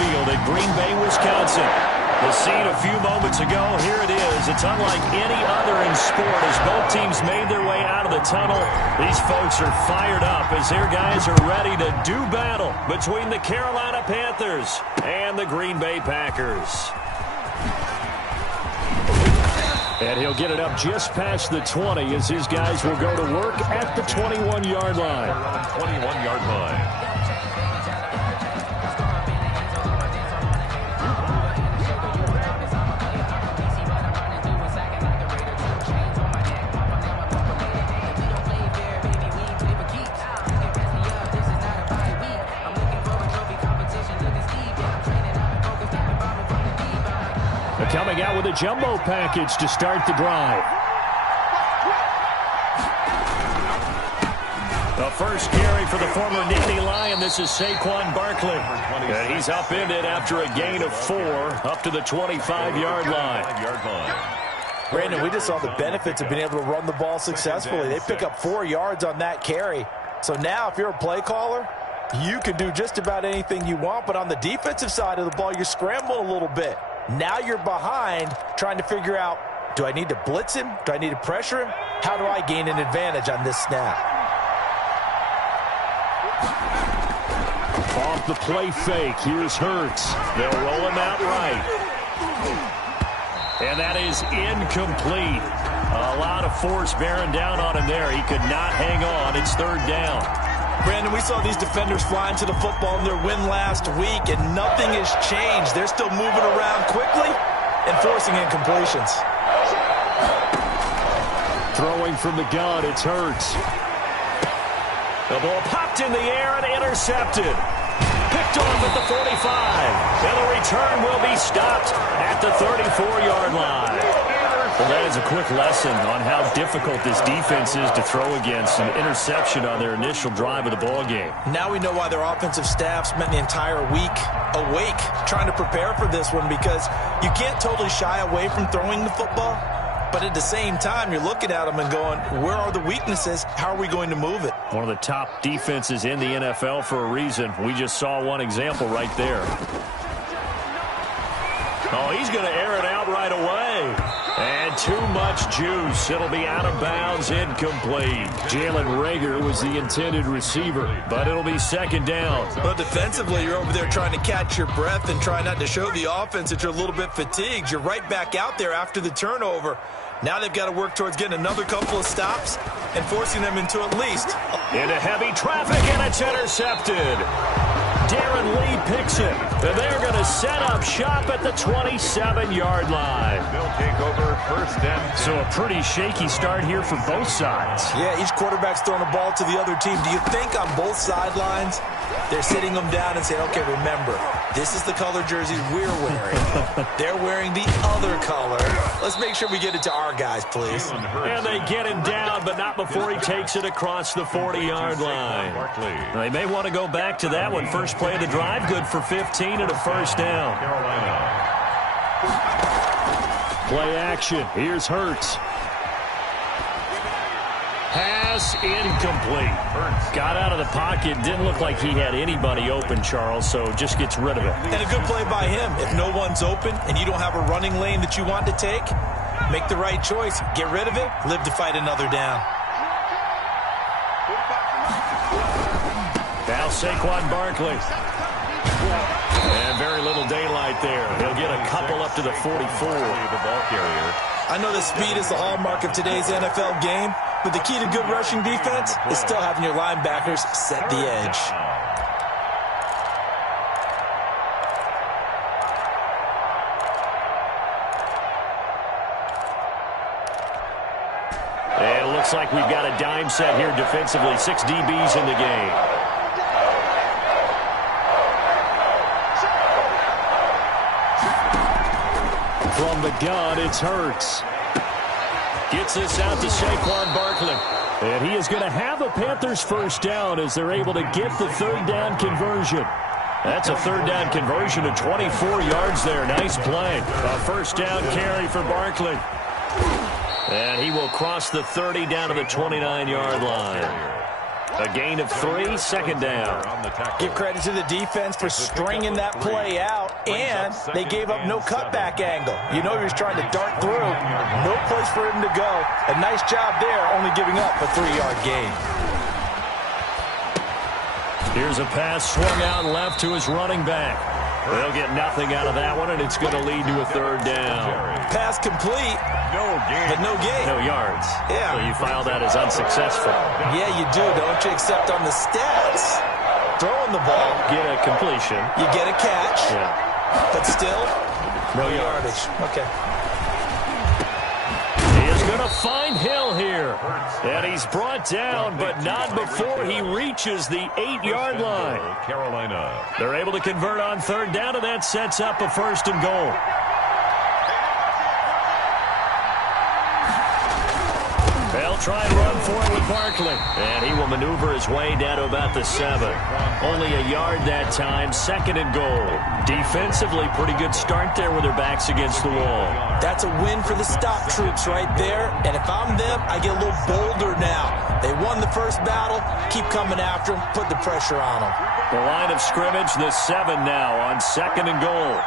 Field in Green Bay, Wisconsin. The scene a few moments ago, here it is. It's unlike any other in sport as both teams made their way out of the tunnel. These folks are fired up as their guys are ready to do battle between the Carolina Panthers and the Green Bay Packers. And he'll get it up just past the 20 as his guys will go to work at the 21-yard line. 21-yard line. Coming out with a jumbo package to start the drive. The first carry for the former Nittany Lion. This is Saquon Barkley. And he's upended after a gain of 4 up to the 25-yard line. Brandon, we just saw the benefits of being able to run the ball successfully. They pick up 4 yards on that carry. So now if you're a play caller, you can do just about anything you want. But on the defensive side of the ball, you're scrambling a little bit. Now you're behind trying to figure out, do I need to blitz him? Do I need to pressure him? How do I gain an advantage on this snap? Off the play fake, here's Hurts. They'll roll him out right. And that is incomplete. A lot of force bearing down on him there. He could not hang on. It's third down. Brandon, we saw these defenders flying to the football in their win last week, and nothing has changed. They're still moving around quickly and forcing incompletions. Throwing from the gun, it's Hurts. The ball popped in the air and intercepted. Picked off at the 45. And the return will be stopped at the 34-yard line. Well, that is a quick lesson on how difficult this defense is to throw against. An interception on their initial drive of the ball game. Now we know why their offensive staff spent the entire week awake trying to prepare for this one, because you can't totally shy away from throwing the football, but at the same time you're looking at them and going, where are the weaknesses? How are we going to move it? One of the top defenses in the NFL for a reason. We just saw one example right there. Oh, he's going to air it out right away. And too much juice. It'll be out of bounds, incomplete. Jalen Reagor was the intended receiver, but it'll be second down. But defensively, you're over there trying to catch your breath and try not to show the offense that you're a little bit fatigued. You're right back out there after the turnover. Now they've got to work towards getting another couple of stops and forcing them into at least. Into heavy traffic, and it's intercepted. Darren Lee picks it. And they're going to set up shop at the 27-yard line. They'll take over first and 10. So a pretty shaky start here for both sides. Yeah, each quarterback's throwing a ball to the other team. Do you think on both sidelines they're sitting them down and saying, okay, remember, this is the color jerseys we're wearing. They're wearing the other color. Let's make sure we get it to our guys, please. And they get him down, but not before he takes it across the 40-yard line. They may want to go back to that one. First play of the drive, good for 15 and a first down. Play action. Here's Hurts. Pass incomplete. Hurts got out of the pocket. Didn't look like he had anybody open, Charles, so just gets rid of it. And a good play by him. If no one's open and you don't have a running lane that you want to take, make the right choice. Get rid of it. Live to fight another down. Now Saquon Barkley. And very little daylight there. He'll get a couple up to the 44. The ball carrier. I know that speed is the hallmark of today's NFL game, but the key to good rushing defense is still having your linebackers set the edge. And it looks like we've got a dime set here defensively. 6 DBs in the game. From the gun, it's Hurts. Gets this out to Saquon Barkley. And he is going to have a Panthers first down as they're able to get the third down conversion. That's a third down conversion of 24 yards there. Nice play. A first down carry for Barkley. And he will cross the 30 down to the 29-yard line. A gain of 3, second down. Give credit to the defense for stringing that play out, and they gave up no cutback angle. You know he was trying to dart through. No place for him to go. A nice job there, only giving up a 3-yard gain. Here's a pass swung out left to his running back. They'll get nothing out of that one, and it's going to lead to a 3rd down. Pass complete, but no gain. No yards. Yeah. So you file that as unsuccessful. Yeah, you do, don't you? Except on the stats. Throwing the ball. Get a completion. You get a catch. Yeah. But still, no yardage. Okay. He is going to find Hill here. And he's brought down, but not before he reaches the 8-yard line. Carolina. They're able to convert on 3rd down, and that sets up a 1st and goal. They'll try and run for it with Barkley. And he will maneuver his way down to about the 7. Only a yard that time, 2nd and goal. Defensively, pretty good start there with their backs against the wall. That's a win for the stop troops right there. And if I'm them, I get a little bolder now. They won the first battle. Keep coming after them. Put the pressure on them. The line of scrimmage, the 7 now on 2nd and goal.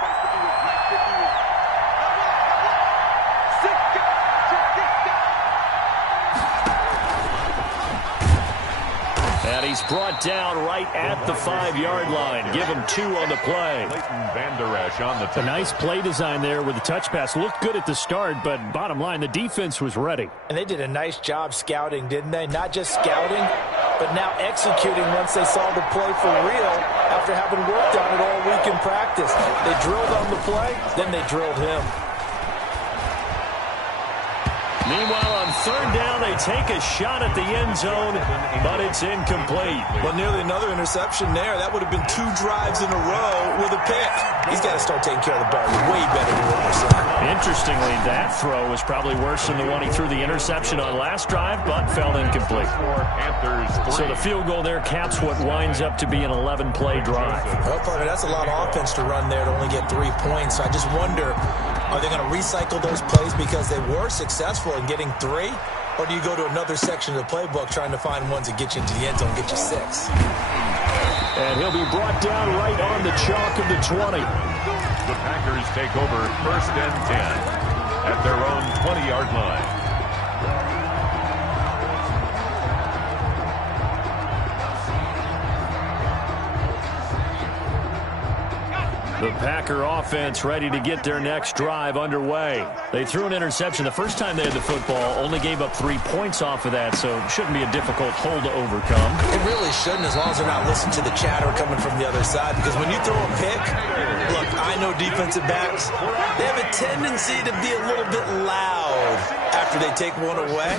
And he's brought down right at the 5-yard line. Give him 2 on the play. A nice play design there with the touch pass. Looked good at the start, but bottom line, the defense was ready. And they did a nice job scouting, didn't they? Not just scouting, but now executing once they saw the play for real after having worked on it all week in practice. They drilled on the play, then they drilled him. Meanwhile, on 3rd down, they take a shot at the end zone, but it's incomplete. Well, nearly another interception there. That would have been 2 drives in a row with a pick. He's got to start taking care of the ball way better than what we're seeing. Interestingly, that throw was probably worse than the one he threw the interception on last drive, but fell incomplete. So the field goal there caps what winds up to be an 11-play drive. Well, partner, that's a lot of offense to run there to only get 3 points. So I just wonder, are they going to recycle those plays because they were successful in getting 3? Or do you go to another section of the playbook trying to find ones that get you into the end zone, get you 6? And he'll be brought down right on the chalk of the 20. The Packers take over 1st and 10 at their own 20-yard line. The Packer offense ready to get their next drive underway. They threw an interception the first time they had the football, only gave up 3 points off of that, so it shouldn't be a difficult hole to overcome. It really shouldn't, as long as they're not listening to the chatter coming from the other side, because when you throw a pick, look, I know defensive backs, they have a tendency to be a little bit loud after they take one away,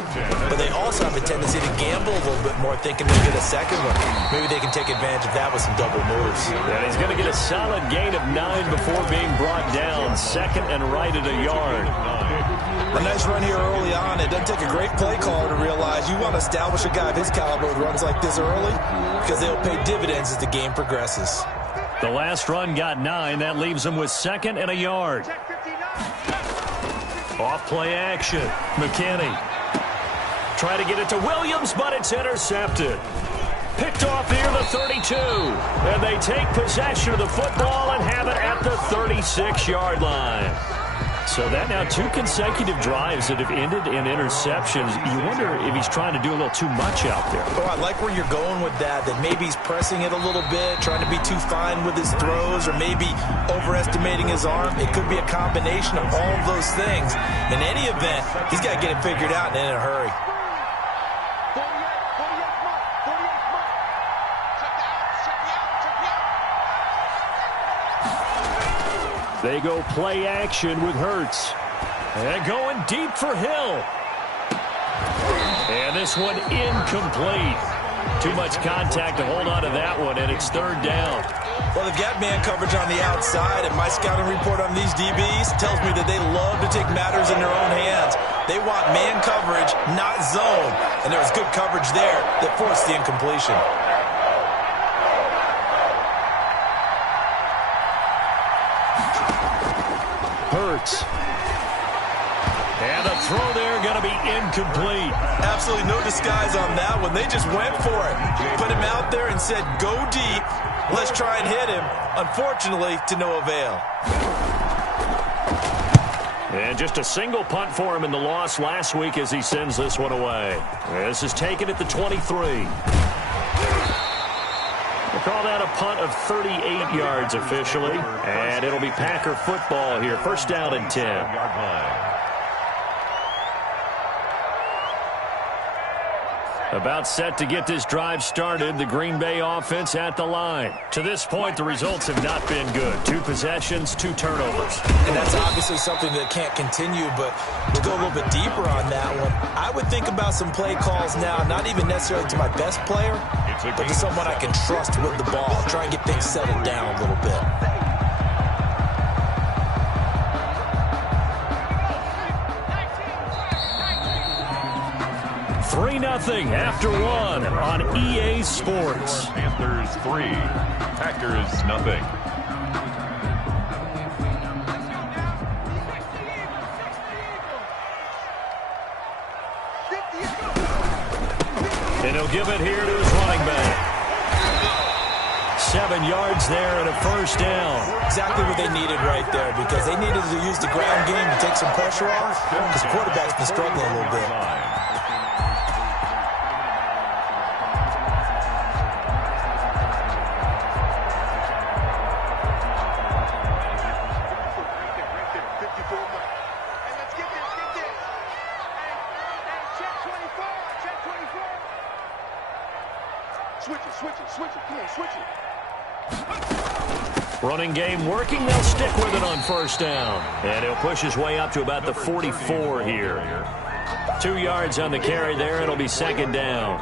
but they also have a tendency to gamble a little bit more, thinking they'll get a second one. Maybe they can take advantage of that with some double moves. And he's going to get a solid gain of 9 before being brought down. 2nd and right at a yard. A nice run here early on. It doesn't take a great play caller to realize you want to establish a guy of his caliber with runs like this early because they'll pay dividends as the game progresses. The last run got 9. That leaves him with 2nd and a yard. Off play action. McKinney. Try to get it to Williams, but it's intercepted. Picked off near the 32. And they take possession of the football and have it at the 36-yard line. So that now 2 consecutive drives that have ended in interceptions. You wonder if he's trying to do a little too much out there. Oh, I like where you're going with that maybe he's pressing it a little bit, trying to be too fine with his throws, or maybe overestimating his arm. It could be a combination of all of those things. In any event, he's got to get it figured out and in a hurry. They go play action with Hurts. And going deep for Hill. And this one incomplete. Too much contact to hold on to that one, and it's 3rd down. Well, they've got man coverage on the outside, and my scouting report on these DBs tells me that they love to take matters in their own hands. They want man coverage, not zone. And there was good coverage there that forced the incompletion. Hurts. And the throw there going to be incomplete. Absolutely no disguise on that one. They just went for it. Put him out there and said, go deep. Let's try and hit him. Unfortunately, to no avail. And just a single punt for him in the loss last week as he sends this one away. This is taken at the 23. We'll call that a punt of 38 yards officially. And it'll be Packer football here. First down and 10. About set to get this drive started, the Green Bay offense at the line. To this point, the results have not been good. 2 possessions, 2 turnovers. And that's obviously something that can't continue, but to go a little bit deeper on that one, I would think about some play calls now, not even necessarily to my best player, but to someone I can trust with the ball. Try and get things settled down a little bit. 3-0 after 1 on EA Sports. Panthers 3, Packers nothing. And he'll give it here to his running back. 7 yards there and a first down. Exactly what they needed right there, because they needed to use the ground game to take some pressure off, because the quarterback's been struggling a little bit. Running game working. They'll stick with it on first down. And he'll push his way up to about the 44 here. 2 yards on the carry there. It'll be second down.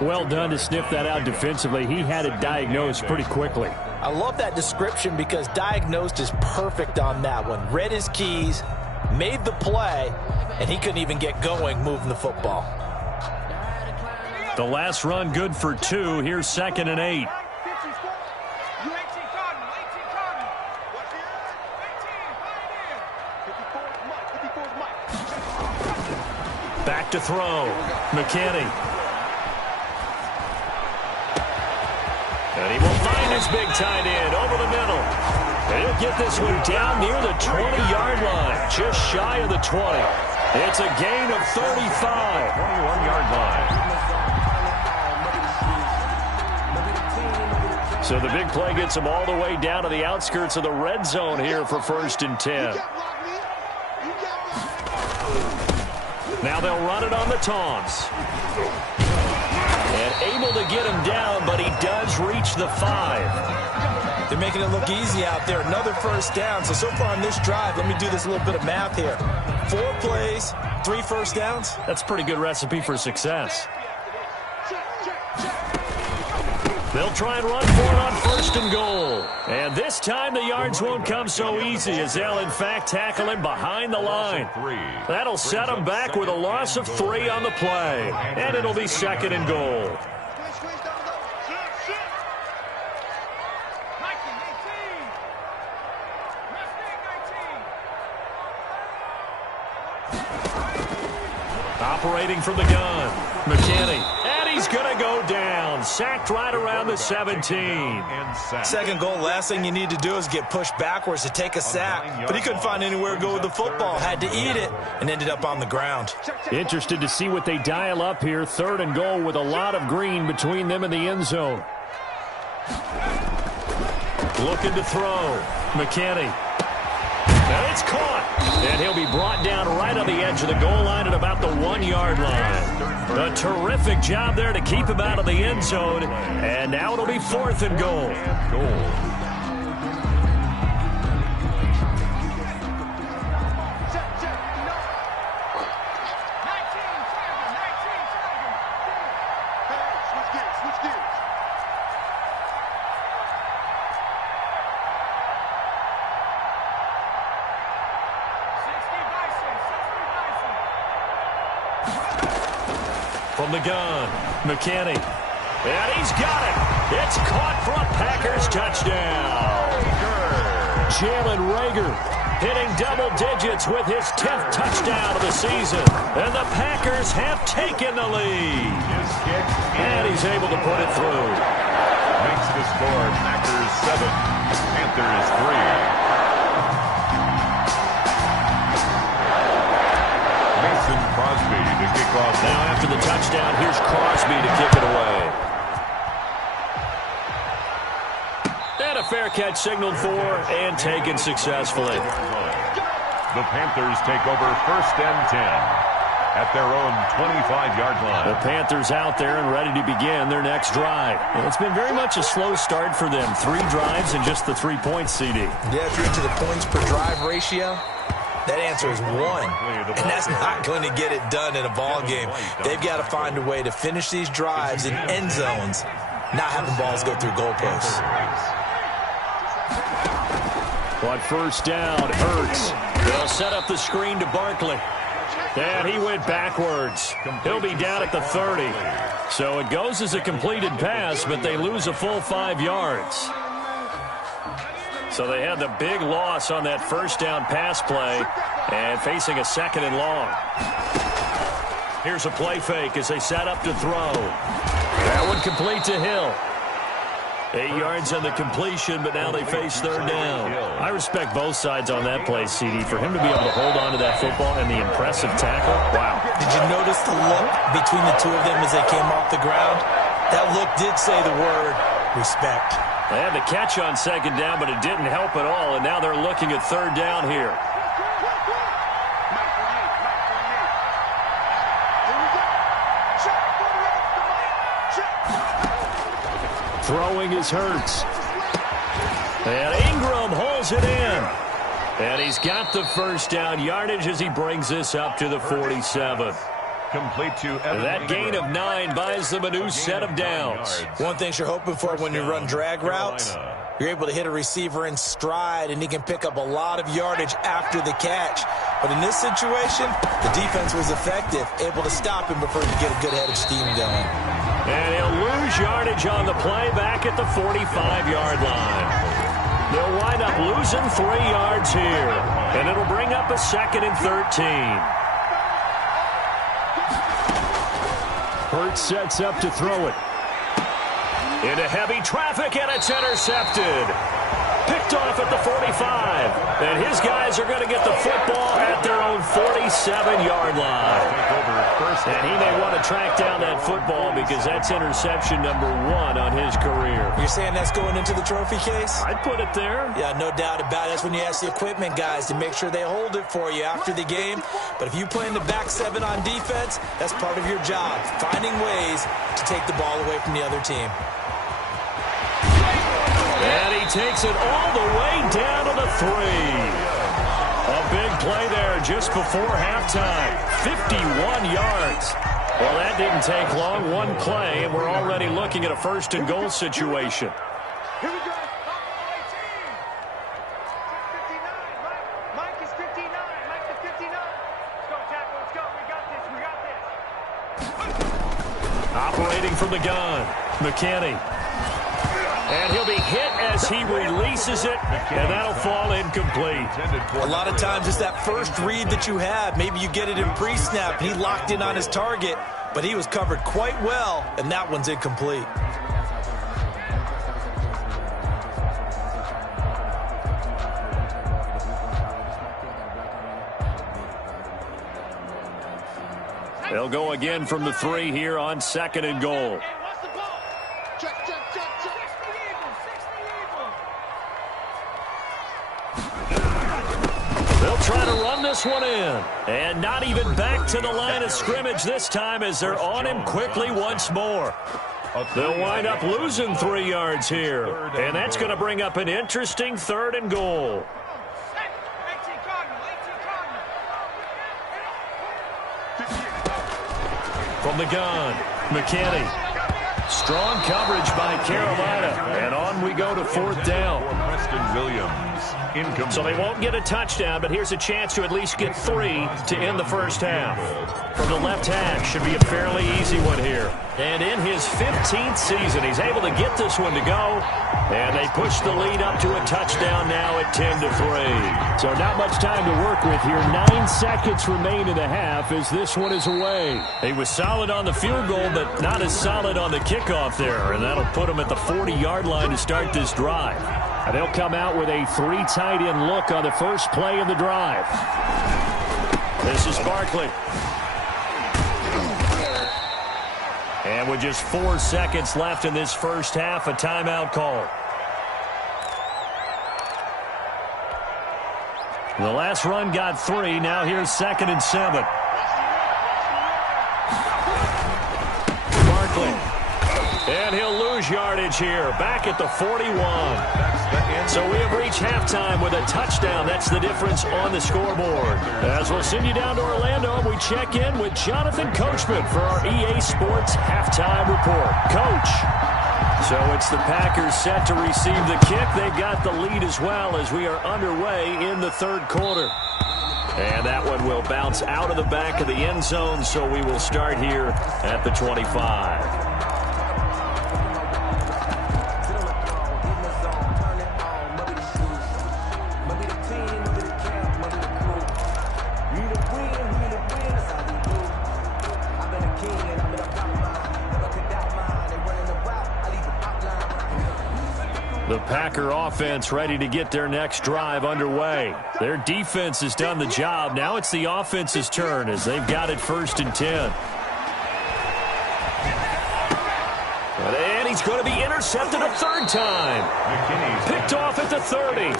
Well done to sniff that out defensively. He had it diagnosed pretty quickly. I love that description because diagnosed is perfect on that one. Read his keys, made the play, and he couldn't even get going moving the football. The last run good for 2. Here's 2nd and 8. Back to throw. McKinney. And he will find his big tight end over the middle. And he'll get this one down near the 20-yard line, just shy of the 20. It's a gain of 35. 21-yard line. So the big play gets him all the way down to the outskirts of the red zone here for 1st and 10. Now they'll run it on the taunts. And able to get him down, but he does reach the 5. They're making it look easy out there. Another first down. So far on this drive, let me do this little bit of math here. 4 plays, 3 first downs. That's a pretty good recipe for success. They'll try and run for it on 1st and goal. And this time the yards won't come so easy as they'll, in fact, tackle him behind the line. That'll set him back with a loss of 3 on the play. And it'll be 2nd and goal. Operating from the gun, McKinney. And he's going to go down. Sacked right around the 17. Second goal, last thing you need to do is get pushed backwards to take a sack. But he couldn't find anywhere to go with the football. Had to eat it and ended up on the ground. Interested to see what they dial up here. 3rd and goal with a lot of green between them and the end zone. Looking to throw. McKinney. And it's caught. And he'll be brought down right on the edge of the goal line at about the 1-yard line. A terrific job there to keep him out of the end zone. And now it'll be 4th and goal. From the gun, McKinney. And he's got it. It's caught for a Packers touchdown. Jalen Reagor hitting double digits with his 10th touchdown of the season. And the Packers have taken the lead. And he's able to put it through. Makes the score Packers 7, Panthers 3. Mason Crosby to kick off. Now after the touchdown, here's Crosby to kick it away. And a fair catch signaled for and taken successfully. The Panthers take over 1st and 10 at their own 25-yard line. The Panthers out there and ready to begin their next drive. And it's been very much a slow start for them. 3 drives and just the 3 points, CD. Yeah, if you're into the points per drive ratio, that answer is 1. And that's not going to get it done in a ball game. They've got to find a way to finish these drives in end zones, not having balls go through goalposts. On first down, Hurts. They'll set up the screen to Barkley. And he went backwards. He'll be down at the 30. So it goes as a completed pass, but they lose a full 5 yards. So they had the big loss on that first down pass play and facing a 2nd and long. Here's a play fake as they set up to throw. That one complete to Hill. 8 yards on the completion, but now they face 3rd down. I respect both sides on that play, CD. For him to be able to hold on to that football and the impressive tackle, wow. Did you notice the look between the two of them as they came off the ground? That look did say the word respect. They had the catch on 2nd down, but it didn't help at all, and now they're looking at 3rd down here. Throwing is Hurts. And Ingram holds it in. And he's got the first down yardage as he brings this up to the 47. Complete to Evan That gain of 9 buys them a new set of downs. One thing you're hoping for when you run drag routes, you're able to hit a receiver in stride, and he can pick up a lot of yardage after the catch. But in this situation, the defense was effective, able to stop him before he could get a good head of steam going. And he'll lose yardage on the play back at the 45-yard line. They'll wind up losing 3 yards here. And it'll bring up a 2nd and 13. Hurts sets up to throw it. Into heavy traffic, and it's intercepted. Picked off at the 45. And his guys are going to get the football at their own 47-yard line. And he may want to track down that football because that's interception number 1 on his career. You're saying that's going into the trophy case? I'd put it there. Yeah, no doubt about it. That's when you ask the equipment guys to make sure they hold it for you after the game. But if you play in the back 7 on defense, that's part of your job, finding ways to take the ball away from the other team. And he takes it all the way down to the 3. A big play there just before halftime. 51 yards. Well, that didn't take long. 1 play, and we're already looking at a 1st and goal situation. Here we go. Mike is 59. Mike is 59. Let's go, tackle. Let's go. We got this. Operating from the gun, McKinney. And he'll be hit as he releases it, and that'll fall incomplete. A lot of times it's that first read that you have. Maybe you get it in pre-snap, and he locked in on his target, but he was covered quite well, and that one's incomplete. They'll go again from the 3 here on 2nd and goal. They'll try to run this one in. And not even back to the line of scrimmage this time as they're on him quickly once more. They'll wind up losing 3 yards here. And that's going to bring up an interesting 3rd and goal. From the gun, McKinney. Strong coverage by Carolina. And on we go to 4th down. Preston Williams. incomplete. So they won't get a touchdown, but here's a chance to at least get 3 to end the first half. From the left hash, should be a fairly easy one here. And in his 15th season, he's able to get this one to go. And they push the lead up to a touchdown now at 10-3. So not much time to work with here. 9 seconds remain in the half as this one is away. He was solid on the field goal, but not as solid on the kickoff there. And that'll put him at the 40-yard line to start this drive. And they'll come out with a 3 tight end look on the first play of the drive. This is Barkley. And with just 4 seconds left in this first half, a timeout call. The last run got 3. Now here's 2nd and 7. Barkley. And he'll lose yardage here. Back at the 41. So we have reached halftime with a touchdown. That's the difference on the scoreboard. As we'll send you down to Orlando, we check in with Jonathan Coachman for our EA Sports Halftime Report. Coach. So it's the Packers set to receive the kick. They've got the lead as well as we are underway in the third quarter. And that one will bounce out of the back of the end zone, so we will start here at the 25. The Packer offense ready to get their next drive underway. Their defense has done the job. Now it's the offense's turn as they've got it 1st and 10. And he's going to be intercepted a 3rd time. Picked off at the 30.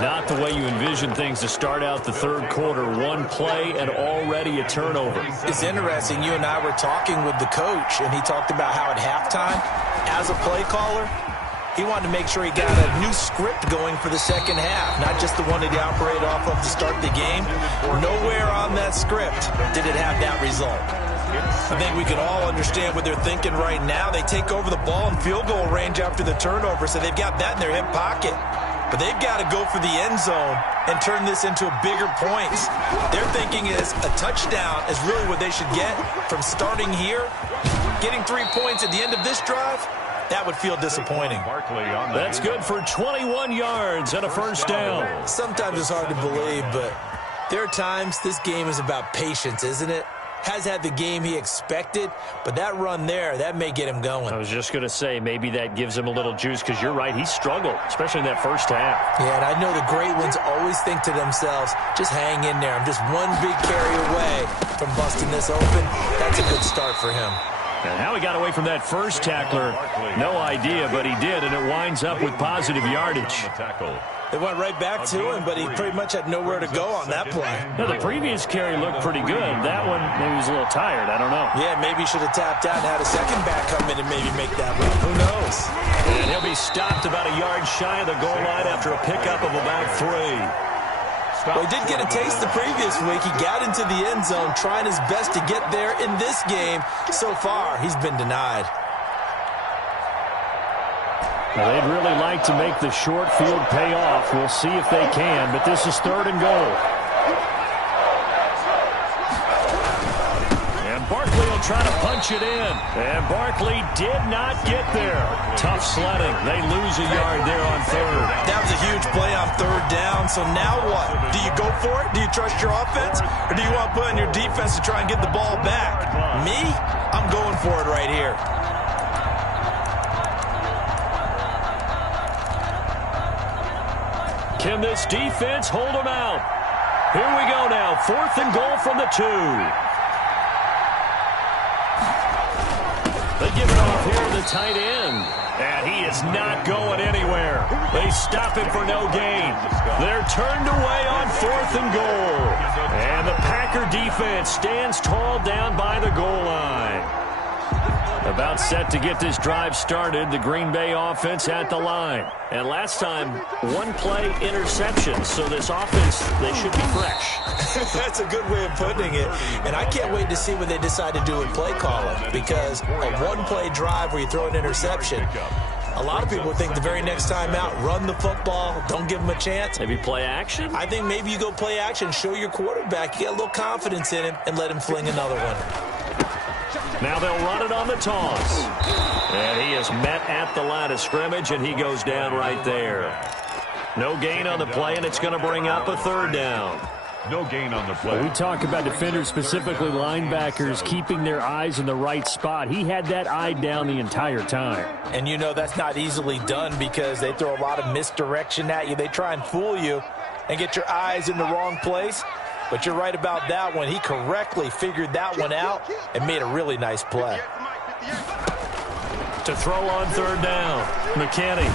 Not the way you envision things to start out the third quarter. 1 play and already a turnover. It's interesting. You and I were talking with the coach, and he talked about how at halftime, as a play caller, he wanted to make sure he got a new script going for the second half, not just the one that he operated off of to start the game. Nowhere on that script did it have that result. I think we can all understand what they're thinking right now. They take over the ball in field goal range after the turnover, so they've got that in their hip pocket. But they've got to go for the end zone and turn this into bigger points. Their thinking is a touchdown is really what they should get from starting here. Getting 3 points at the end of this drive, that would feel disappointing. That's good for 21 yards and a first down. Sometimes it's hard to believe, but there are times this game is about patience, isn't it? Has had the game he expected, but that run there, that may get him going. I was just going to say, maybe that gives him a little juice, because you're right, he struggled, especially in that first half. Yeah, and I know the great ones always think to themselves, just hang in there. I'm just one big carry away from busting this open. That's a good start for him. And how he got away from that first tackler, no idea, but he did, and it winds up with positive yardage. They went right back to him, but he pretty much had nowhere to go on that play. Now, the previous carry looked pretty good. That one, maybe he was a little tired. I don't know. Yeah, maybe he should have tapped out and had a second back come in and maybe make that run. Who knows? And he'll be stopped about a yard shy of the goal line after a pickup of about 3. Well, he did get a taste the previous week. He got into the end zone trying his best to get there in this game. So far, he's been denied. Well, they'd really like to make the short field pay off. We'll see if they can, but this is 3rd and goal. And Barkley will try to punch it in. And Barkley did not get there. Tough sledding. They lose a yard there on 3rd. That was a huge play on 3rd down. So now what? Do you go for it? Do you trust your offense? Or do you want to put on your defense to try and get the ball back? Me? I'm going for it right here. Can this defense hold them out? Here we go now. 4th and goal from the 2. They give it off here to the tight end. And he is not going anywhere. They stop him for no gain. They're turned away on 4th and goal. And the Packer defense stands tall down by the goal line. About set to get this drive started, the Green Bay offense at the line. And last time, 1 play interception, so this offense, they should be fresh. That's a good way of putting it. And I can't wait to see what they decide to do in play calling, because a 1-play drive where you throw an interception, A lot of people would think the very next time out, run the football, don't give him a chance. Maybe play action? I think maybe you go play action, show your quarterback, you get a little confidence in him, and let him fling another one. Now they'll run it on the toss. And he is met at the line of scrimmage, and he goes down right there. No gain on the play, and it's going to bring up a third down. No gain on the play. We talk about defenders, specifically linebackers, keeping their eyes in the right spot. He had that eye down the entire time. And you know that's not easily done because they throw a lot of misdirection at you. They try and fool you and get your eyes in the wrong place. But you're right about that one. He correctly figured that one out and made a really nice play. To throw on third down, McKinney.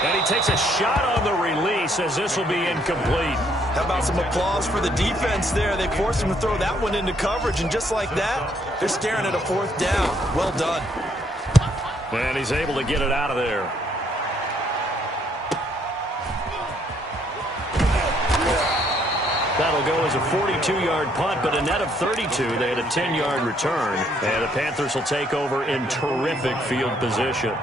And he takes a shot on the release as this will be incomplete. How about some applause for the defense there? They forced him to throw that one into coverage, and just like that, they're staring at a fourth down. Well done. And he's able to get it out of there. That'll go as a 42-yard punt, but a net of 32. They had a 10-yard return, and the Panthers will take over in terrific field position.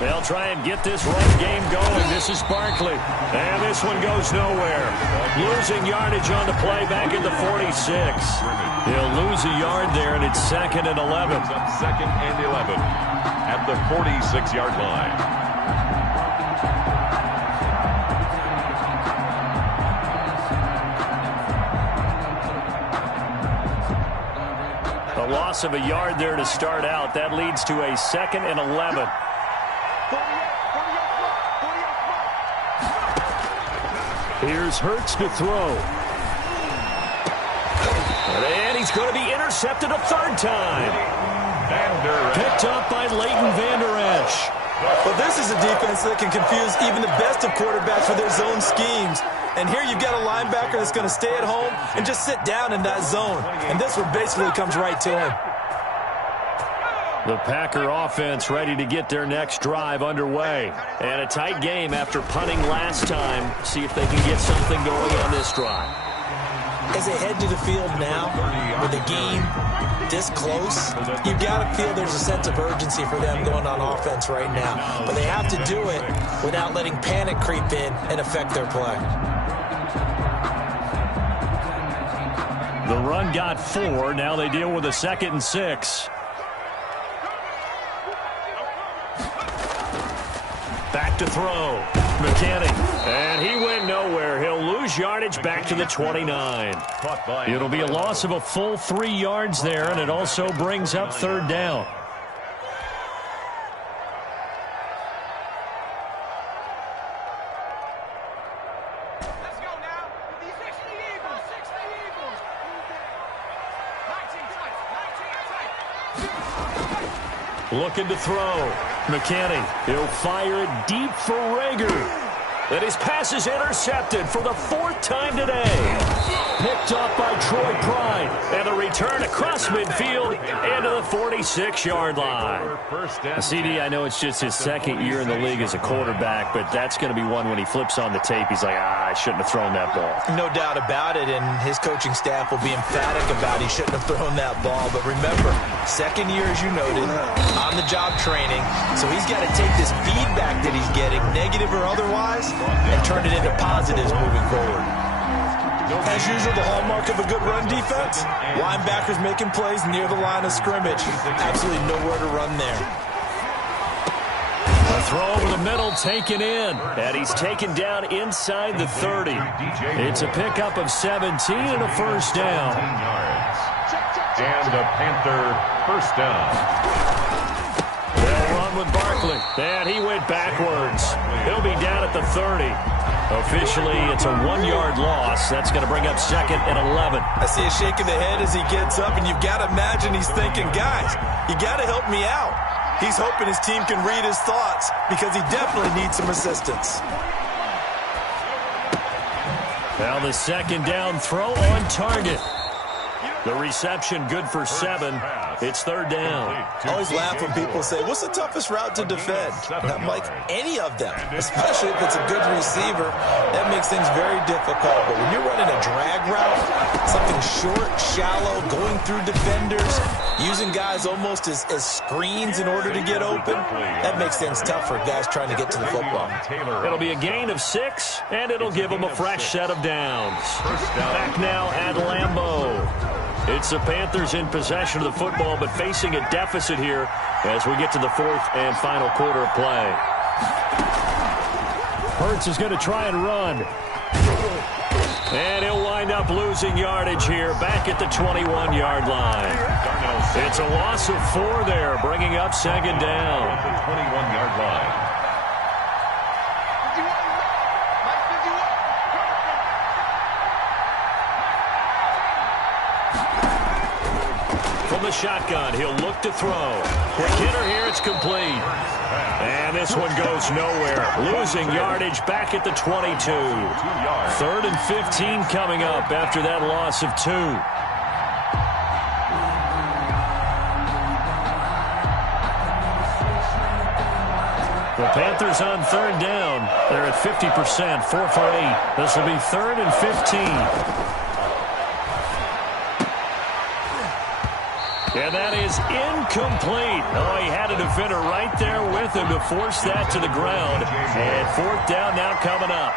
They'll try and get this run game going. This is Barkley, and this one goes nowhere. Losing yardage on the play back at the 46. He'll lose a yard there, and it's 2nd and 11. Second and 11 at the 46-yard line. A loss of a yard there to start out. That leads to a 2nd and 11. Here's Hurts to throw. And he's going to be intercepted a third time. Picked up by Leighton Vander Esch. Well, this is a defense that can confuse even the best of quarterbacks with their zone schemes. And here you've got a linebacker that's going to stay at home and just sit down in that zone. And this one basically comes right to him. The Packer offense ready to get their next drive underway. And a tight game after punting last time. See if they can get something going on this drive. As they head to the field now, with the game this close, you've got to feel there's a sense of urgency for them going on offense right now. But they have to do it without letting panic creep in and affect their play. The run got 4. Now they deal with a 2nd and 6. Back to throw. McKinney. And he went nowhere. He'll lose yardage back to the 29. It'll be a loss of a full 3 yards there, and it also brings up third down. Let's go now. These 60 Eagles. 60 Eagles. 19 tight. Looking to throw. McKinney. He'll fire it deep for Rager. And his pass is intercepted for the 4th time today. Picked up by Troy Pride. And the return across midfield into the 46-yard line. CD, I know it's just his 2nd year in the league as a quarterback, but that's going to be one when he flips on the tape. He's like, I shouldn't have thrown that ball. No doubt about it, and his coaching staff will be emphatic about he shouldn't have thrown that ball. But remember, 2nd year, as you noted, on-the-job training. So he's got to take this feedback that he's getting, negative or otherwise, and turn it into positives moving forward. As usual, the hallmark of a good run defense, linebackers making plays near the line of scrimmage. Absolutely nowhere to run there. A throw over the middle taken in, and he's taken down inside the 30. It's a pickup of 17 and a first down. And a Panther first down. They'll run with Barkley, and he went backwards. He'll be down at the 30. Officially, it's a 1-yard loss. That's going to bring up 2nd and 11. I see a shake of the head as he gets up, and you've got to imagine he's thinking, guys, you got to help me out. He's hoping his team can read his thoughts because he definitely needs some assistance. Now the 2nd down throw on target. The reception good for 7. It's third down. I always laugh when people say, what's the toughest route to defend? And I'm like, any of them, especially if it's a good receiver. That makes things very difficult. But when you're running a drag route, something short, shallow, going through defenders, using guys almost as screens in order to get open, that makes things tough for guys trying to get to the football. It'll be a gain of 6, and it'll give them a fresh set of downs. Back now at Lambeau. It's the Panthers in possession of the football, but facing a deficit here as we get to the 4th and final quarter of play. Hurts is going to try and run. And he'll wind up losing yardage here back at the 21-yard line. It's a loss of 4 there, bringing up second down. At the 21-yard line. From the shotgun, he'll look to throw. Quick hitter here, it's complete. And this one goes nowhere. Losing yardage back at the 22. 3rd and 15 coming up after that loss of 2. The Panthers on 3rd down. They're at 50%, 4 for 8. This will be 3rd and 15. And that is incomplete. Oh, he had a defender right there with him to force that to the ground. And 4th down now coming up.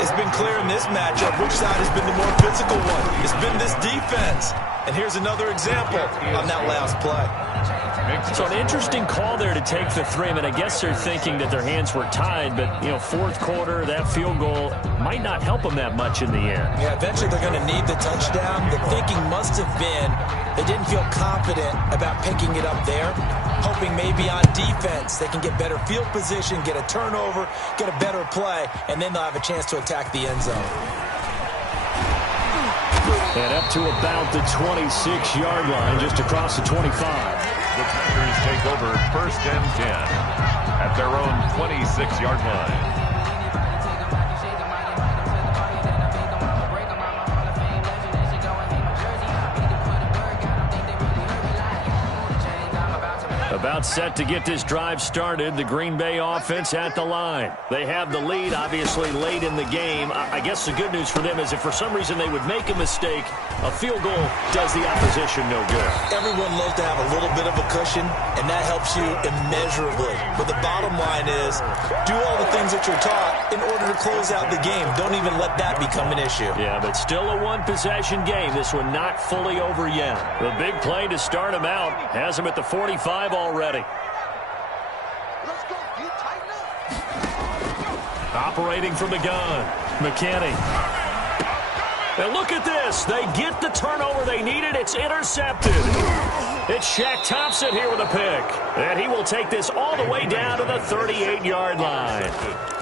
It's been clear in this matchup which side has been the more physical one. It's been this defense. And here's another example on that last play. So an interesting call there to take the 3. I mean, I guess they're thinking that their hands were tied, but, 4th quarter, that field goal might not help them that much in the end. Yeah, eventually they're going to need the touchdown. The thinking must have been they didn't feel confident about picking it up there, hoping maybe on defense they can get better field position, get a turnover, get a better play, and then they'll have a chance to attack the end zone. And up to about the 26-yard line, just across the 25. The Packers take over 1st and 10 at their own 26-yard line. About set to get this drive started. The Green Bay offense at the line. They have the lead, obviously, late in the game. I guess the good news for them is if for some reason they would make a mistake, a field goal does the opposition no good. Everyone loves to have a little bit of a cushion, and that helps you immeasurably. But the bottom line is do all the things that you're taught in order to close out the game. Don't even let that become an issue. Yeah, but still a one-possession game. This one not fully over yet. The big play to start him out has him at the 45 already. Let's go. You tighten up. Operating from the gun, McKinney. And look at this. They get the turnover they needed. It's intercepted. It's Shaq Thompson here with a pick. And he will take this all the way down to the 38-yard line.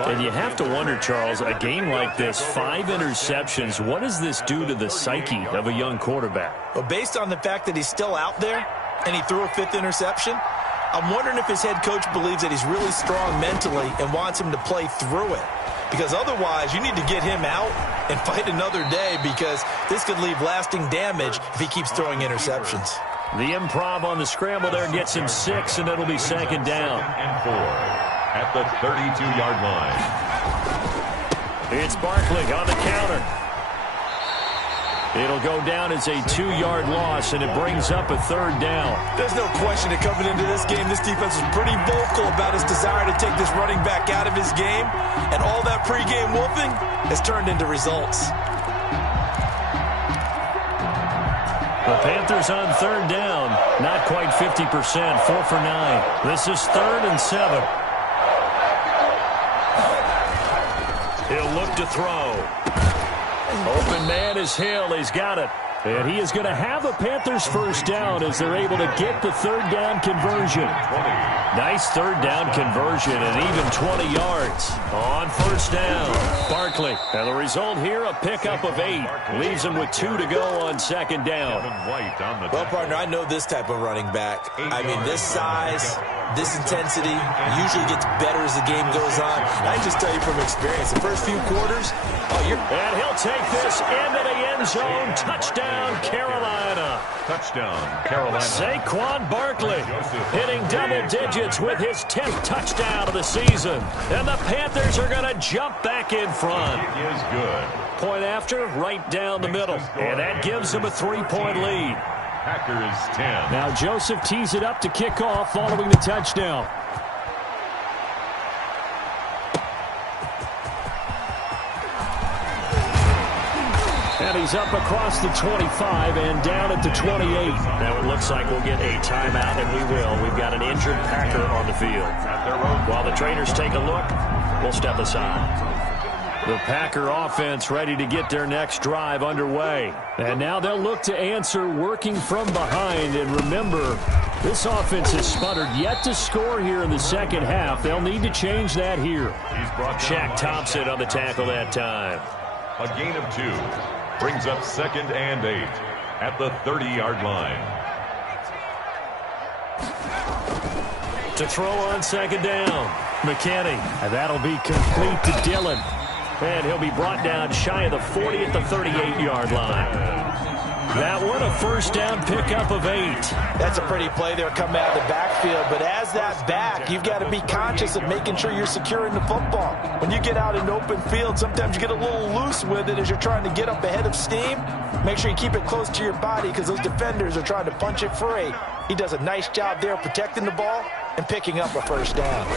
And you have to wonder, Charles, a game like this, 5 interceptions, what does this do to the psyche of a young quarterback? Well, based on the fact that he's still out there and he threw a 5th interception, I'm wondering if his head coach believes that he's really strong mentally and wants him to play through it. Because otherwise, you need to get him out and fight another day because this could leave lasting damage if he keeps throwing interceptions. The improv on the scramble there gets him 6, and it'll be second down. And 4 at the 32-yard line. It's Barkley on the counter. It'll go down as a 2-yard loss, and it brings up a 3rd down. There's no question that coming into this game, this defense was pretty vocal about his desire to take this running back out of his game, and all that pregame wolfing has turned into results. The Panthers on 3rd down, not quite 50%, 4 for 9. This is 3rd and 7. He'll look to throw. Open man is Hill. He's got it. And he is going to have a Panthers first down as they're able to get the 3rd down conversion. Nice 3rd down conversion and even 20 yards on 1st down. Barkley. And the result here, a pickup of 8. Leaves him with 2 to go on 2nd down. Well, partner, I know this type of running back. I mean, this size, this intensity usually gets better as the game goes on. I can just tell you from experience, the first few quarters, and he'll take this into the end end zone. Touchdown, Carolina. Touchdown, Carolina. Saquon Barkley hitting double digits with his 10th touchdown of the season. And the Panthers are going to jump back in front. It is good. Point after, right down the middle. And that gives them a 3-point lead. Packers 10. Now Joseph tees it up to kick off following the touchdown. And he's up across the 25 and down at the 28. Now it looks like we'll get a timeout, and we will. We've got an injured Packer on the field. While the trainers take a look, we'll step aside. The Packer offense ready to get their next drive underway. And now they'll look to answer working from behind. And remember, this offense has sputtered yet to score here in the second half. They'll need to change that here. Shaq Thompson on the tackle that time. A gain of 2. Brings up 2nd and 8 at the 30-yard line. To throw on 2nd down, McKinney. And that'll be complete to Dillon. And he'll be brought down shy of the 40 at the 38-yard line. That one, a first down pickup of 8. That's a pretty play there coming out of the backfield. But as that back, you've got to be conscious of making sure you're securing the football. When you get out in open field, sometimes you get a little loose with it as you're trying to get up ahead of steam. Make sure you keep it close to your body because those defenders are trying to punch it free. He does a nice job there protecting the ball and picking up a first down.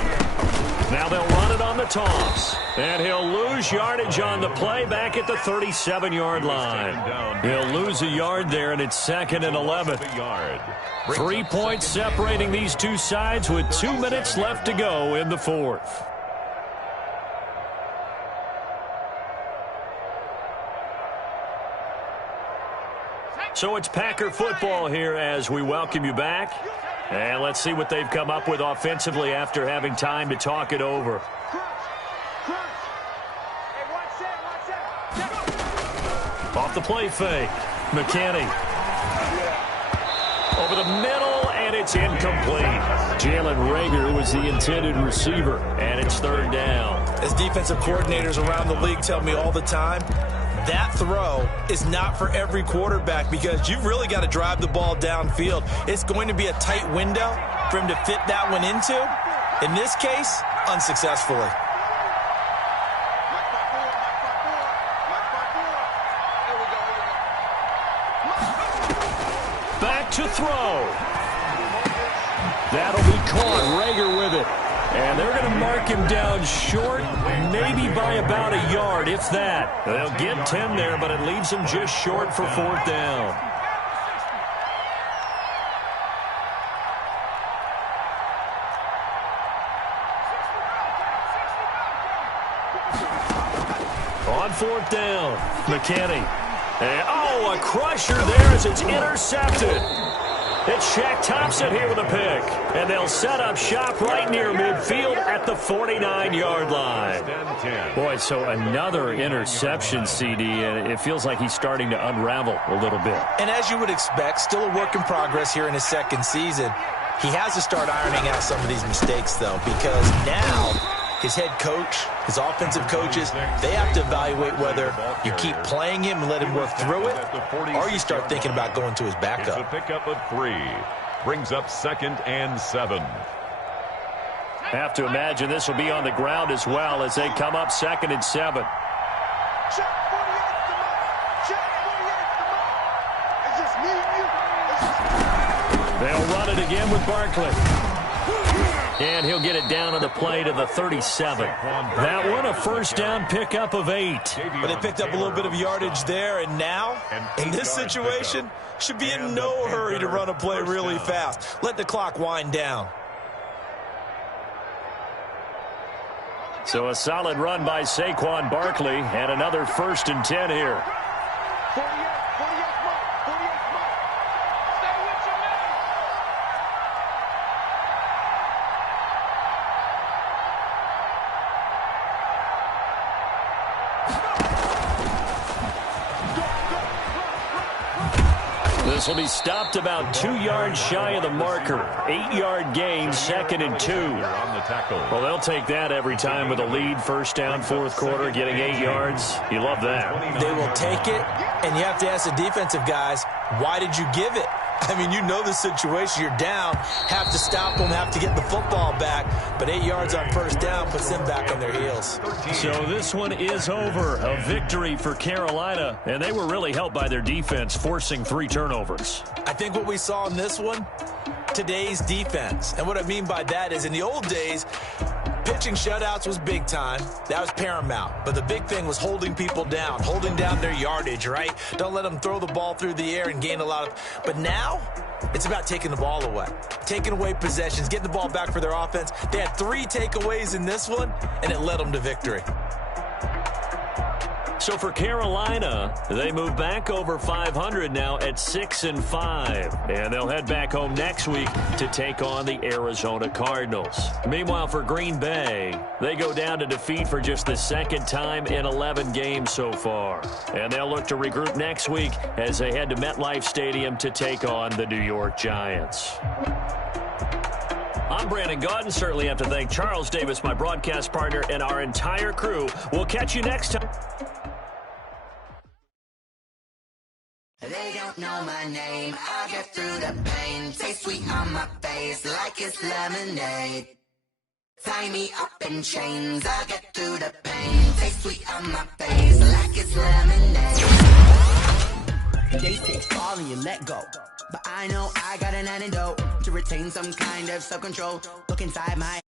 Now they'll run it on the toss. And he'll lose yardage on the play back at the 37-yard line. He'll lose a yard there, and it's 2nd and 11. 3 points separating these two sides with 2 minutes left to go in the fourth. So it's Packer football here as we welcome you back. And let's see what they've come up with offensively after having time to talk it over. Off the play fake. McKinney. Over the middle, and it's incomplete. Jalen Reagor was the intended receiver. And it's 3rd down. As defensive coordinators around the league tell me all the time, that throw is not for every quarterback because you've really got to drive the ball downfield. It's going to be a tight window for him to fit that one into. In this case, unsuccessfully. Back to throw. That'll be caught. Reagor with it. And they're going to mark him down short, maybe by about a yard, if that. They'll get 10 there, but it leaves him just short for 4th down. On 4th down, McKinney. And, a crusher there as it's intercepted. It's Shaq Thompson here with a pick. And they'll set up shop right near midfield at the 49-yard line. Boy, so another interception, CD, and it feels like he's starting to unravel a little bit. And as you would expect, still a work in progress here in his 2nd season. He has to start ironing out some of these mistakes, though, because now his head coach, his offensive coaches, they have to evaluate whether you keep playing him and let him work through it, or you start thinking about going to his backup. It's a pickup of 3. Brings up 2nd and 7. Have to imagine this will be on the ground as well as they come up 2nd and 7. They'll run it again with Barkley. And he'll get it down on the play to the 37. That one, a first down pickup of 8. But they picked up a little bit of yardage there, and now, in this situation, should be in no hurry to run a play really fast. Let the clock wind down. So a solid run by Saquon Barkley, and another 1st and 10 here. This will be stopped about 2 yards shy of the marker. 8-yard gain, 2nd and 2. On the tackle. Well, they'll take that every time with a lead, first down, fourth quarter, getting 8 yards. You love that. They will take it, and you have to ask the defensive guys, why did you give it? I mean, you know the situation. You're down, have to stop them, have to get the football back. But 8 yards on first down puts them back on their heels. So this one is over. A victory for Carolina. And they were really helped by their defense, forcing 3 turnovers. I think what we saw in this one, today's defense. And what I mean by that is in the old days, pitching shutouts was big time. That was paramount. But the big thing was holding people down, holding down their yardage, right? Don't let them throw the ball through the air and gain a lot of... But now, it's about taking the ball away. Taking away possessions, getting the ball back for their offense. They had 3 takeaways in this one, and it led them to victory. So for Carolina, they move back over 500 now at 6-5. And they'll head back home next week to take on the Arizona Cardinals. Meanwhile, for Green Bay, they go down to defeat for just the 2nd time in 11 games so far. And they'll look to regroup next week as they head to MetLife Stadium to take on the New York Giants. I'm Brandon Gaudin. Certainly have to thank Charles Davis, my broadcast partner, and our entire crew. We'll catch you next time. They don't know my name, I get through the pain. Taste sweet on my face like it's lemonade. Tie me up in chains, I get through the pain. Taste sweet on my face like it's lemonade. They say fall and you let go, but I know I got an antidote to retain some kind of self-control. Look inside my